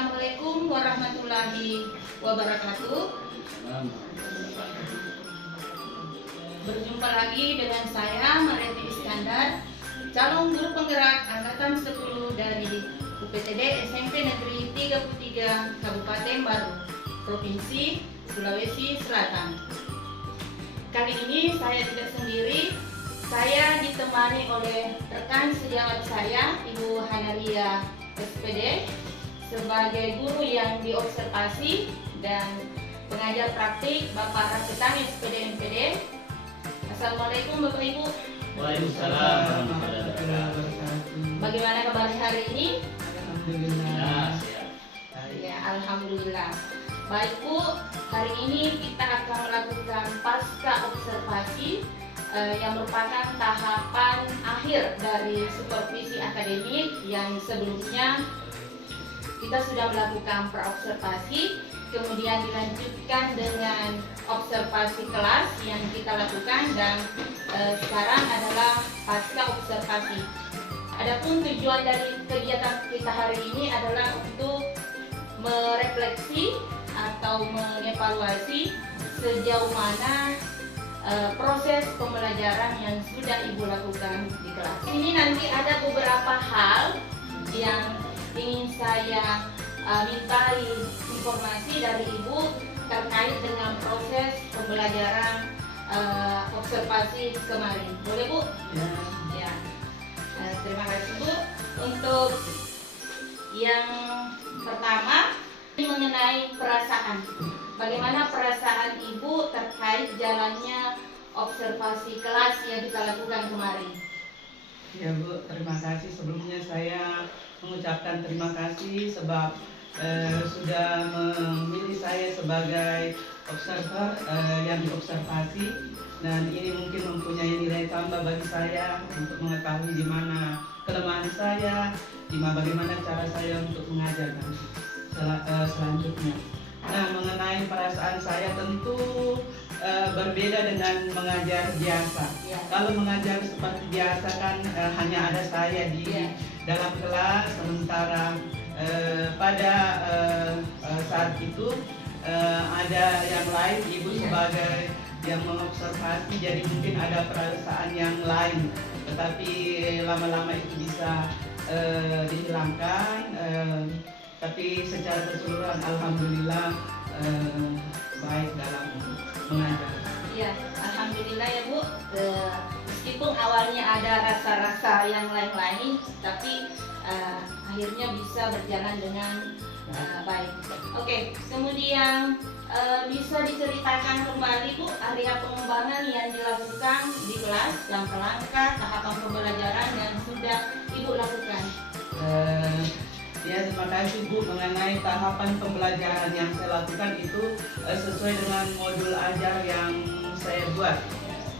Assalamualaikum warahmatullahi wabarakatuh. Berjumpa lagi dengan saya Mariati Iskandar, calon guru penggerak angkatan 10 dari UPTD SMP Negeri 33 Kabupaten Baru, Provinsi Sulawesi Selatan. Kali ini saya tidak sendiri, saya ditemani oleh rekan sejawat saya, Ibu Hanalia SPD, sebagai guru yang diobservasi, dan pengajar praktik Bapak Rasetan SPD MPD. Assalamualaikum Bapak Ibu. Waalaikumsalam warahmatullahi wabarakatuh. Bagaimana kabar hari ini? Alhamdulillah. Ya, alhamdulillah. Baik Bu, hari ini kita akan melakukan pasca observasi yang merupakan tahapan akhir dari supervisi akademik yang sebelumnya kita sudah melakukan praobservasi, kemudian dilanjutkan dengan observasi kelas yang kita lakukan, dan sekarang adalah pasca observasi. Adapun tujuan dari kegiatan kita hari ini adalah untuk merefleksi atau mengevaluasi sejauh mana proses pembelajaran yang sudah Ibu lakukan di kelas. Ini nanti ada beberapa hal yang ingin saya mintai informasi dari Ibu terkait dengan proses pembelajaran observasi kemarin. Boleh Bu? Ya. Terima kasih Bu. Untuk yang pertama, ini mengenai perasaan. Bagaimana perasaan Ibu terkait jalannya observasi kelas yang kita lakukan kemarin? Ya Bu, terima kasih. Sebelumnya saya mengucapkan terima kasih sebab sudah memilih saya sebagai observer yang diobservasi, dan ini mungkin mempunyai nilai tambah bagi saya untuk mengetahui di mana kelemahan saya, bagaimana cara saya untuk mengajar selanjutnya. Nah, mengenai perasaan saya tentu berbeda dengan mengajar biasa. Ya. Kalau mengajar seperti biasa kan hanya ada saya di dalam kelas, sementara pada saat itu ada yang lain, Ibu sebagai yang mengobservasi, jadi mungkin ada perasaan yang lain, tetapi lama-lama itu bisa dihilangkan. Tapi secara keseluruhan alhamdulillah baik dalam mengajar. Ya, alhamdulillah ya Bu. Meskipun awalnya ada rasa-rasa yang lain-lain, tapi akhirnya bisa berjalan dengan baik. Oke, kemudian bisa diceritakan kembali Bu area pengembangan yang dilakukan di kelas, langkah-langkah tahapan pembelajaran yang sudah Ibu lakukan. Ya, terima kasih Bu. Mengenai tahapan pembelajaran yang saya lakukan itu sesuai dengan modul ajar yang saya buat.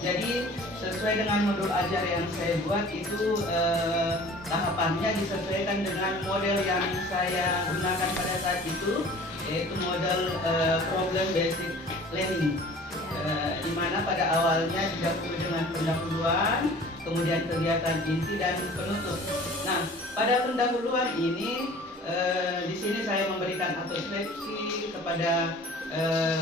Jadi sesuai dengan modul ajar yang saya buat itu tahapannya disesuaikan dengan model yang saya gunakan pada saat itu, yaitu model problem basic learning, di mana pada awalnya didahului dengan pendahuluan, kemudian kegiatan inti dan penutup. Nah, pada pendahuluan ini di sini saya memberikan autoseleksi kepada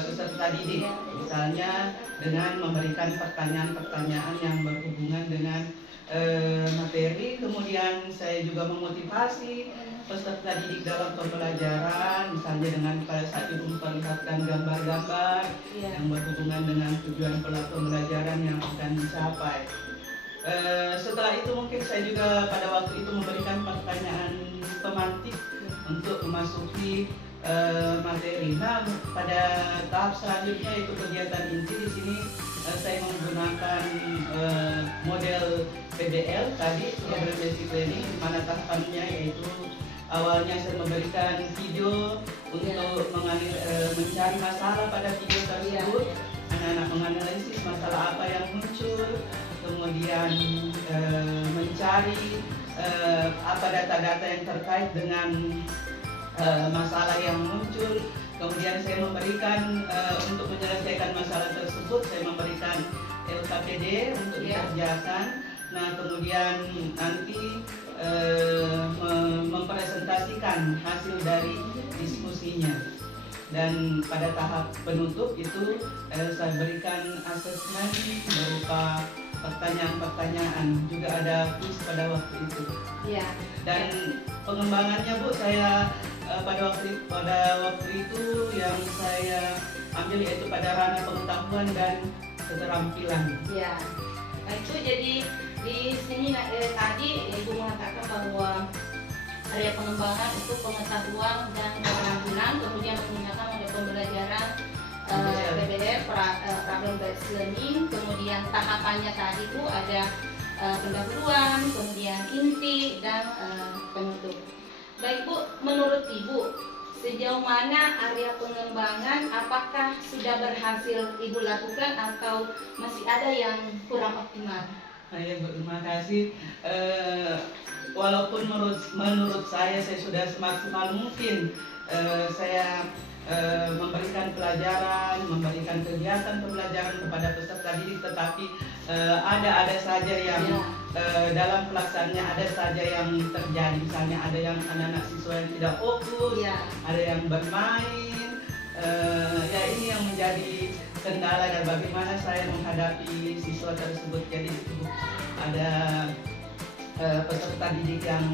peserta didik, misalnya dengan memberikan pertanyaan-pertanyaan yang berhubungan dengan materi. Kemudian saya juga memotivasi peserta didik dalam pembelajaran, misalnya dengan pada saat itu memperlihatkan gambar-gambar yang berhubungan dengan tujuan pembelajaran yang akan dicapai. Setelah itu mungkin saya juga pada waktu itu memberikan pertanyaan pemantik untuk memasuki materi. Nah, pada tahap selanjutnya itu kegiatan inti. Di sini saya menggunakan model PBL tadi, problem basic learning, di mana tahapannya yaitu awalnya saya memberikan video untuk mencari masalah pada video tersebut. Anak-anak menganalisis masalah apa yang muncul, kemudian mencari apa data-data yang terkait dengan masalah yang muncul. Kemudian saya memberikan untuk menyelesaikan masalah tersebut, saya memberikan LKPD untuk dikerjakan. Nah, kemudian nanti mempresentasikan hasil dari dan pada tahap penutup itu saya berikan asesmen berupa pertanyaan-pertanyaan, juga ada kuis pada waktu itu. Ya. Dan pengembangannya Bu, saya pada waktu itu yang saya ambil yaitu pada ranah pengetahuan dan keterampilan. Ya. Nah, itu jadi di sini tadi Ibu mengatakan bahwa area pengembangan itu pengetahuan dan keterampilan, kemudian menggunakan model pembelajaran PBL, problem based learning, kemudian tahapannya tadi Bu ada pendahuluan, kemudian inti dan penutup. Baik Bu, menurut Ibu sejauh mana area pengembangan, apakah sudah berhasil Ibu lakukan atau masih ada yang kurang optimal? Ya, terima kasih. Walaupun menurut saya sudah semaksimal mungkin saya memberikan pelajaran, memberikan kegiatan pembelajaran kepada peserta didik, tetapi ada saja yang dalam pelaksanaannya ada saja yang terjadi. Misalnya ada yang anak-anak siswa yang tidak fokus, ada yang bermain. Ya, ini yang menjadi kendala dan bagaimana saya menghadapi siswa tersebut. Jadi ada peserta didik yang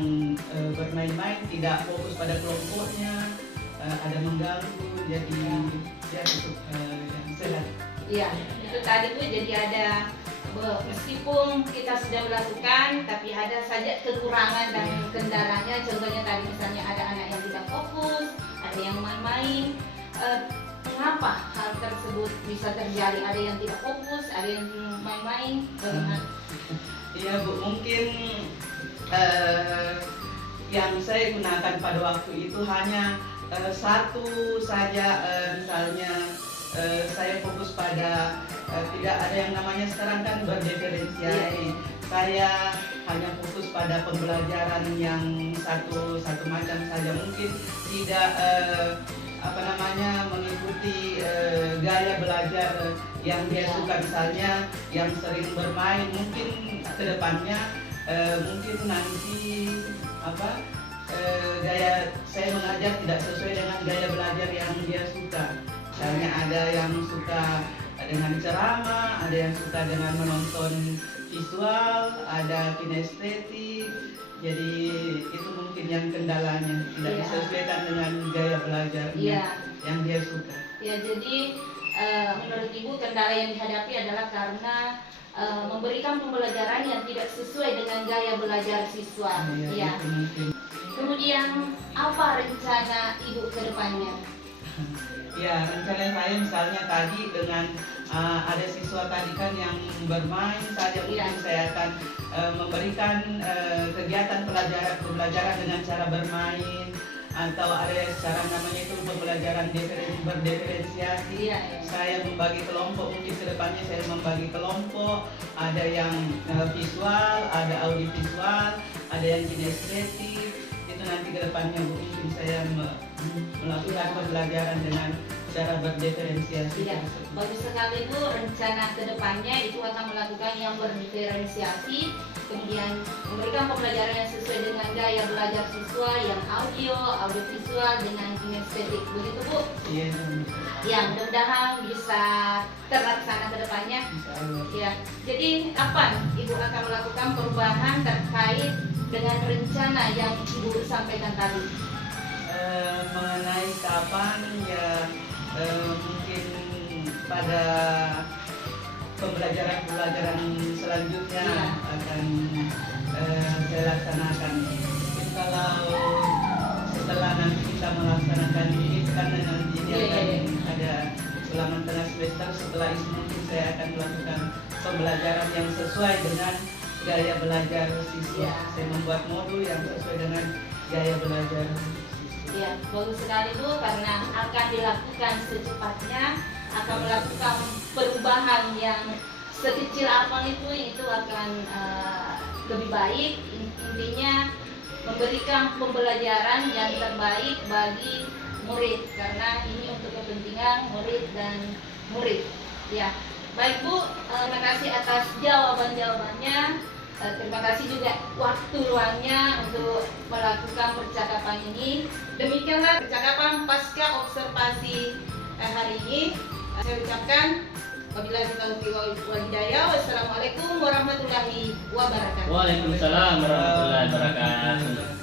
bermain-main, tidak fokus pada kelompoknya, ada mengganggu, jadi ya untuk yang sehat. Iya, itu tadi Bu, jadi ada meskipun kita sudah melakukan, tapi ada saja kekurangan dan kendalanya. Contohnya tadi misalnya ada anak yang tidak fokus, ada yang main-main. Mengapa hal tersebut bisa terjadi? Ada yang tidak fokus, ada yang main-main. Iya Bu, mungkin yang saya gunakan pada waktu itu hanya satu saja, misalnya saya fokus pada tidak ada yang namanya sekarang kan berdiferensiasi. Saya hanya fokus pada pembelajaran yang satu macam saja, mungkin tidak mengikuti gaya belajar yang dia suka, misalnya yang sering bermain. Mungkin kedepannya mungkin nanti gaya saya mengajar tidak sesuai dengan gaya belajar yang dia suka. Misalnya ada yang suka dengan ceramah, ada yang suka dengan menonton visual, ada kinestetik. Jadi itu mungkin yang kendalanya, tidak disesuaikan dengan gaya belajarnya yang dia suka. Ya, jadi menurut Ibu kendala yang dihadapi adalah karena memberikan pembelajaran yang tidak sesuai dengan gaya belajar siswa. Ya. Kemudian apa rencana Ibu ke depannya? Ya, rencana saya misalnya tadi dengan ada siswa tadi kan yang bermain saja, mungkin saya akan memberikan kegiatan pembelajaran dengan cara bermain, atau ada cara namanya itu pembelajaran berdiferensiasi. Saya membagi kelompok, mungkin kedepannya saya membagi kelompok, ada yang visual, ada audiovisual, ada yang kinestetik. Itu nanti kedepannya mungkin saya melakukan pembelajaran dengan cara berdiferensiasi. Bagus sekali Bu, rencana kedepannya itu akan melakukan yang berdiferensiasi, kemudian memberikan pembelajaran yang sesuai dengan gaya belajar siswa, yang audiovisual dengan kinestetik, begitu Bu? Iya. Ya, mudah-mudahan bisa terlaksana ke depannya. Ya. Jadi kapan Ibu akan melakukan perubahan terkait dengan rencana yang Ibu sampaikan tadi? Mengenai kapan, ya mungkin pada pembelajaran selanjutnya akan saya laksanakan. Mungkin kalau setelah nanti kita melaksanakan ini, karena nanti ada ulangan tengah semester, setelah itu mungkin saya akan melakukan pembelajaran yang sesuai dengan gaya belajar siswa. Saya membuat modul yang sesuai dengan gaya belajar siswa. Ya, bagus sekali Bu, karena akan dilakukan secepatnya, akan melakukan perubahan yang sekecil apa itu akan lebih baik. Intinya memberikan pembelajaran yang terbaik bagi murid, karena ini untuk kepentingan murid dan murid. Ya, baik Bu, terima kasih atas jawaban-jawabannya. Terima kasih juga waktu luangnya untuk melakukan percakapan ini. Demikianlah percakapan pasca observasi hari ini. Saya ucapkan wabillahi taufiq wal hidayah. Wassalamualaikum warahmatullahi wabarakatuh. Waalaikumsalam warahmatullahi wabarakatuh.